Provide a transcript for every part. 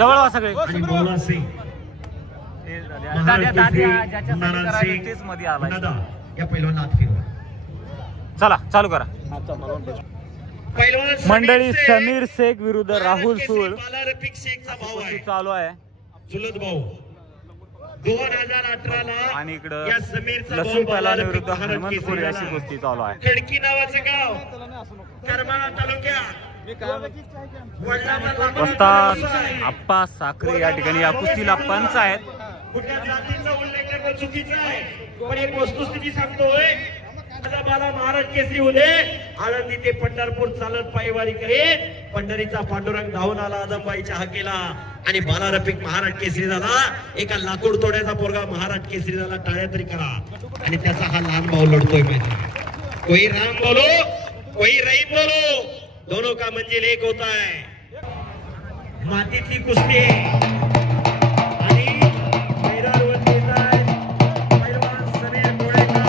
जवळ वा सगळे आणि मौला सिंग तेच मध्ये आला या पैलवान हात फिरवा. चला चालू करा. पैलवान मंडळी समीर शेख विरुद्ध राहुल सूळ रफिक शेखचा भाऊ आहे, चालू आहे. चुलत भाऊ. 2018 ला आणि इकडं या समीरचा लसूण भाऊ पैलवान रफिक विरुद्ध महाराज हनुमंतपुरी केसरी अशी झाला. कुस्ती चालू आहे. खडकी नावाचं गाव करमाळा तालुक्यात वस्ताद आप्पा साखरे या ठिकाणी या कुस्तीला पंच आहेत. कुठल्या जातीचा उल्लेख करणं चुकीचं आहे, पण एक वस्तुस्थिती सांगतोय. मला महाराज केसरी होते, आळंदी ते पंढरपूर चालत पायवारी करेल. पंढरीचा पांडुरंग धावून आला आदमबाईच्या हाकेला आणि बाला रफिक महाराज केसरी झाला. एका लाकूड तोड्याचा पोरगा महाराज केसरी झाला. टाळ्या तरी करा. आणि त्याचा हा लहान भाऊ लढतोय माहिती. कोई राम बोलो कोई रहीम बोलो, दोनों का मंजिल एक होता है. मातीतली कुस्ती आणि मैदानावर येत आहे पैलवान समीर गोळेकर.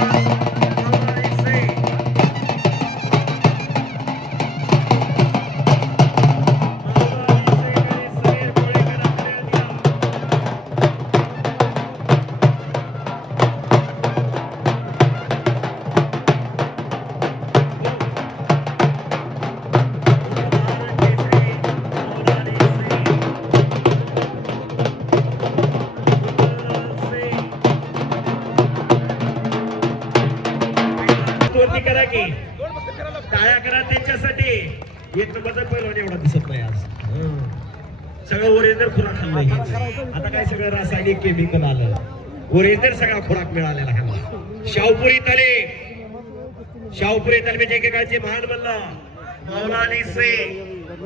करा की टाळ्या करा त्यांच्यासाठी. एक नंबरचा पैलवान एवढा दिसत नाही आज. सगळं ओरिजिनल खुराक खाल्लं. आता काय सगळं रासायनिक केमिकल आलं. ओरिजिनल सगळा खुराक मिळालेला ह्याला. शाहपुरी तले म्हणजे एकेकाळचे महान मल्ल मौला अली शेख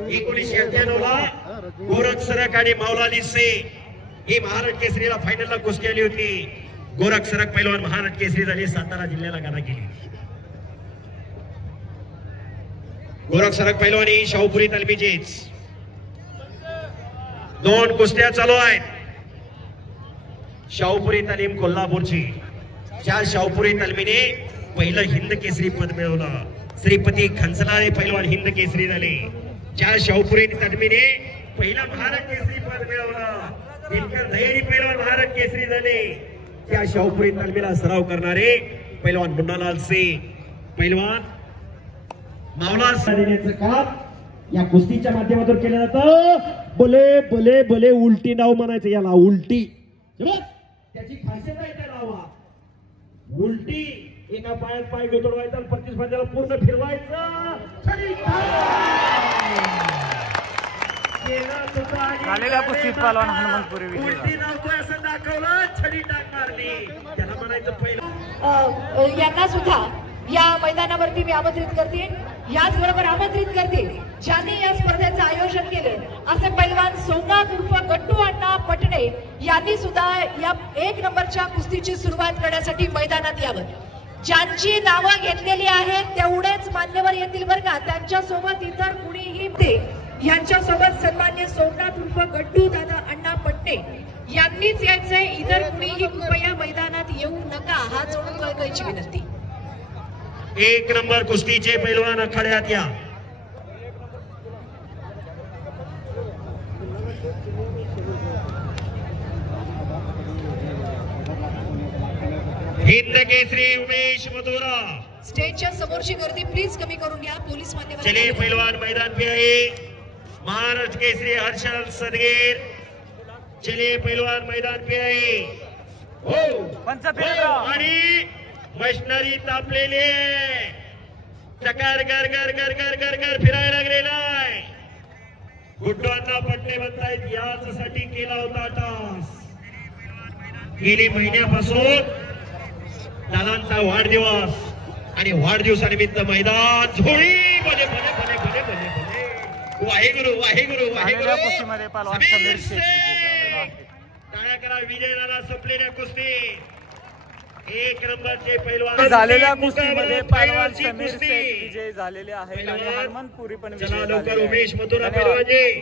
1991 ला गोरख सरक आणि मौला अली शेख ही महाराज केसरीला फायनलला कुस्ती आली होती. गोरख सरक पैलवान महाराज केसरी झाली. सातारा जिल्ह्याला गाणा केली. गोरख सरक पैलवानी शाहपुरी तालमीचीच. दोन कुस्त्या चालू आहेत. शाहपुरी तालीम कोल्हापूरची. ज्या शाहपुरी तालमीने पहिलं हिंद केसरी पद मिळवलं. श्रीपती खंचनाळे पैलवान हिंद केसरी झाले. ज्या शाहपुरी तालमीने पहिलं महाराज केसरी पद मिळवलं. दिनकर दहेरी पैलवान महाराज केसरी झाले. त्या शाहपुरी तालमीला सराव करणारे पैलवान मुन्नालाल सिंग पैलवान मावला देण्याचं काम या कुस्तीच्या माध्यमातून केलं जातं. भले भले भले उलटी नाव म्हणायचं याला. उलटी त्याची खासियत आहे त्या नावात. उलटी एका पायात पाय गोतडवायचा आणि प्रतिस्पर्ध्याला पूर्ण फिरवायचं. झालेल्या कुस्तीत पैलवान हनुमंतपुरी विजयी उलटी नावतोय असं दाखवलं. छडी टाक मारली. त्याला म्हणायचं पहिलं. यांना सुद्धा या मैदानावरती मी आमंत्रित करते. याचबरोबर आमंत्रित करते ज्यांनी या स्पर्धेचं आयोजन केले असे पैलवान सोमनाथ उर्फ गट्टू अण्णा पटणे यांनी सुद्धा या 1 नंबरच्या कुस्तीची सुरुवात करण्यासाठी मैदानात यावं. ज्यांची नावं घेतलेली आहेत तेवढेच मान्यवर येतील बरं का. त्यांच्यासोबत इतर कुणीही ते यांच्यासोबत सन्मान्य सोमनाथ उर्फ गट्टू दादा अण्णा पटणे यांनीच यायचंय. इतर कुणीही कृपया मैदानात येऊ नका. हा जोडून कळकळीची विनंती. 1 नंबर कुस्तीचे पैलवान आखाड्यात या. हिंद केसरी उमेश मथुरा. स्टेजच्या समोरची गर्दी प्लीज कमी करून घ्या. पोलीस मान्यवर चले पैलवान मैदान पे आहे. महाराज केसरी हर्षल सदगीर. चले पैलवान मैदान पे आहे. हो आणि मशनरी तापलेली चकार गर गर गर गर गर गर फिरायला लागलेला आहे. गुड्डांना पट्टे म्हणतायत. यासाठी केला होता टास. गेली महिन्यापासून दादांचा वाढदिवस आणि वाढदिवसानिमित्त मैदान झोळी. भले भले भले भले भले भले. वाहेगुरु वाहेगुरु वाहेगुरु. कुस्तीमध्ये पैलवान समीर शेख टाळ्या करा. विजयाला संपलेल्या कुस्ती 1 नंबरचे पैलवान. झालेल्या कुस्तीमध्ये पैलवान समीर शेख विजयी झालेले आहेत आणि हनुमंतपुरी पण विजयी झालेले आहेत. उमेश मथुरा पैलवान जी.